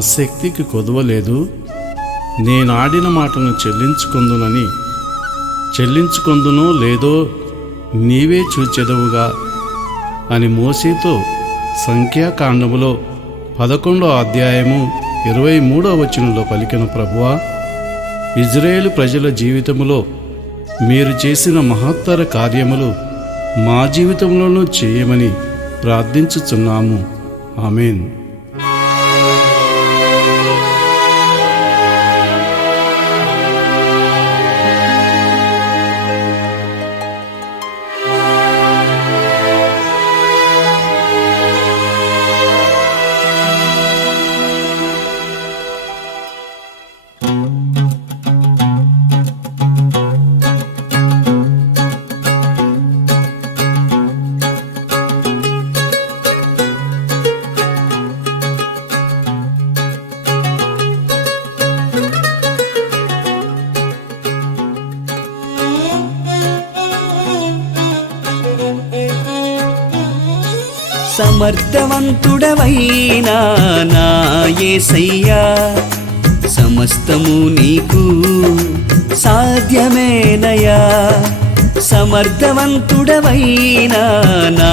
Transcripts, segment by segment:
శక్తికి కొదవలేదు. నేనాడిన మాటను చెల్లించుకుందునని. చెల్లించుకొందునో లేదో నీవే చూచెదవుగా అని మోసేతో సంఖ్యాకాండములో పదకొండో అధ్యాయము ఇరవై మూడో వచనంలో పలికిన ప్రభువా ఇజ్రాయేల్ ప్రజల జీవితములో మీరు చేసిన మహత్తర కార్యములు మా జీవితంలోనూ చేయమని ప్రార్థించుచున్నాము. ఆమెన్. సమర్థవంతుడవైనా నా యేసయ్యా సమస్తము నీకు సాధ్యమేనయా సమర్థవంతుడవైనా నా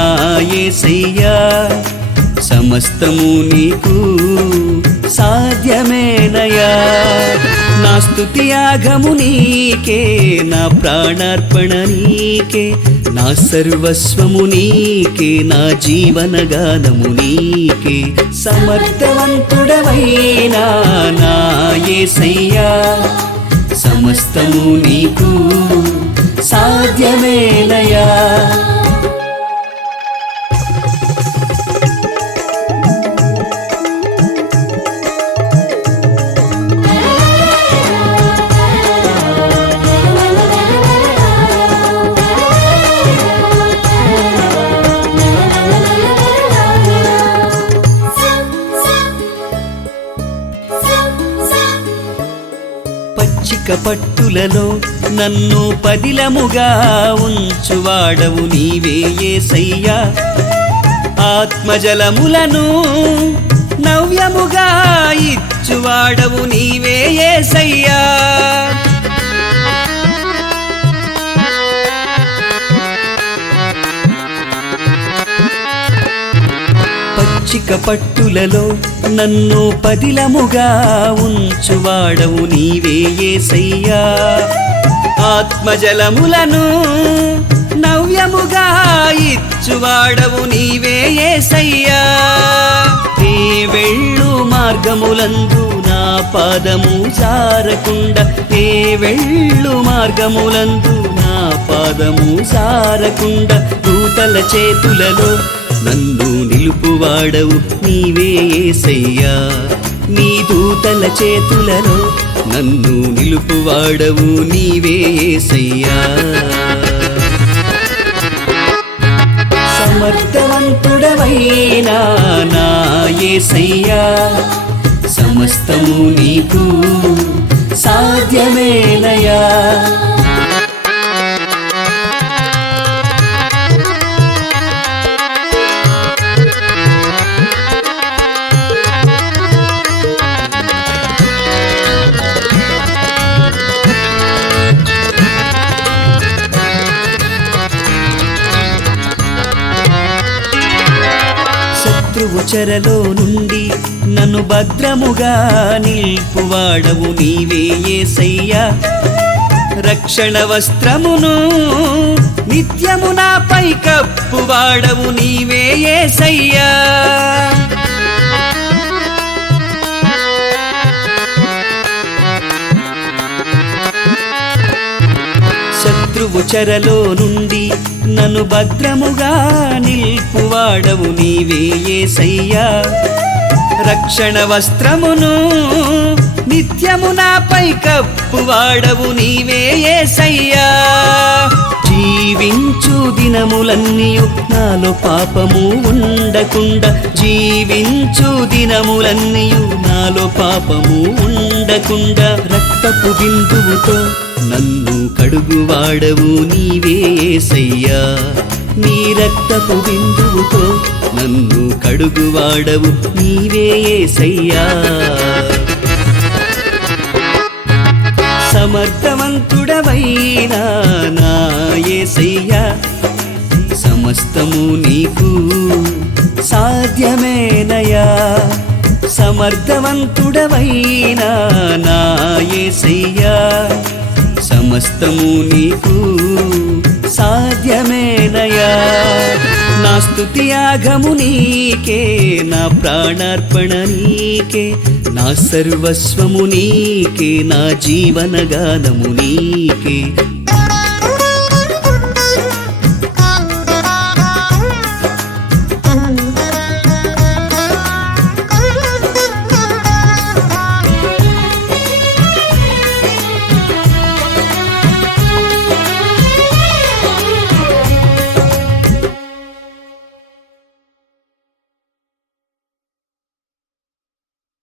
యేసయ్యా సమస్తము నీకు సాధ్యమేన నా నీకే నా ప్రాణార్పణ నీకే నా సర్వస్వము నీకే నా జీవన గానము నీకే. సమర్థవంతుడమైనా నా యేసయ్యా సమస్తము నీకు సాధ్యమేనయా పచ్చిక పట్టులలో నన్ను పదిలముగా ఉంచువాడవు నీవే యేసయ్యా ఆత్మజలములను నవ్యముగా ఇచ్చువాడవు నీవే యేసయ్యా పచ్చిక పట్టులలో నన్ను పదిలముగా ఉంచువాడవు నీవే యేసయ్యా ఆత్మజలములను నవ్యముగా ఇచ్చువాడవు నీవే యేసయ్యా నీ వెళ్ళు మార్గములందు నా పాదము జారకుండా నీ వెళ్ళు మార్గములందు నా పాదము జారకుండా దూతల చేతులలో నన్ను నిలుపువాడవు నీవే ఏసయ్యా. నీ దూతల చేతులలో నన్ను నిలుపువాడవు నీవే ఏసయ్యా. సమర్థవంతుడవైనా నా యేసయ్యా సమస్తము నీకు సాధ్యమేనయా చెరలో నుండి నన్ను భద్రముగా నిల్పువాడవు నీవే యేసయ్యా రక్షణ వస్త్రమును నిత్యము నాపై కప్పువాడవు నీవే యేసయ్యా నీవు చెరలో నుండి నన్ను భద్రముగా నిల్పువాడవు నీవే యేసయ్యా రక్షణ వస్త్రమును నిత్యము నాపై కప్పువాడవు నీవే యేసయ్యా జీవించు దినములన్నీయు నాలో పాపము ఉండకుండా జీవించు దినములన్నీయు నాలో పాపము ఉండకుండా రక్తపు బిందువుతో నన్ను కడుగువాడవు నీవే యేసయ్యా నీ రక్తపు బిందువుతో నన్ను కడుగువాడవు నీవే ఏసయ్యా. సమర్థవంతుడవైనా నా ఏసయ్యా. సమస్తము నీకు సాధ్యమేనయా సమర్థవంతుడవైనా నా ఏసయ్యా. సమస్తము నీకు సాధ్యమేనయా. నా స్థుతి యాగము నీకే నా ప్రాణార్పణ నీకే నా సర్వస్వము నీకే నా జీవనగానము నీకే.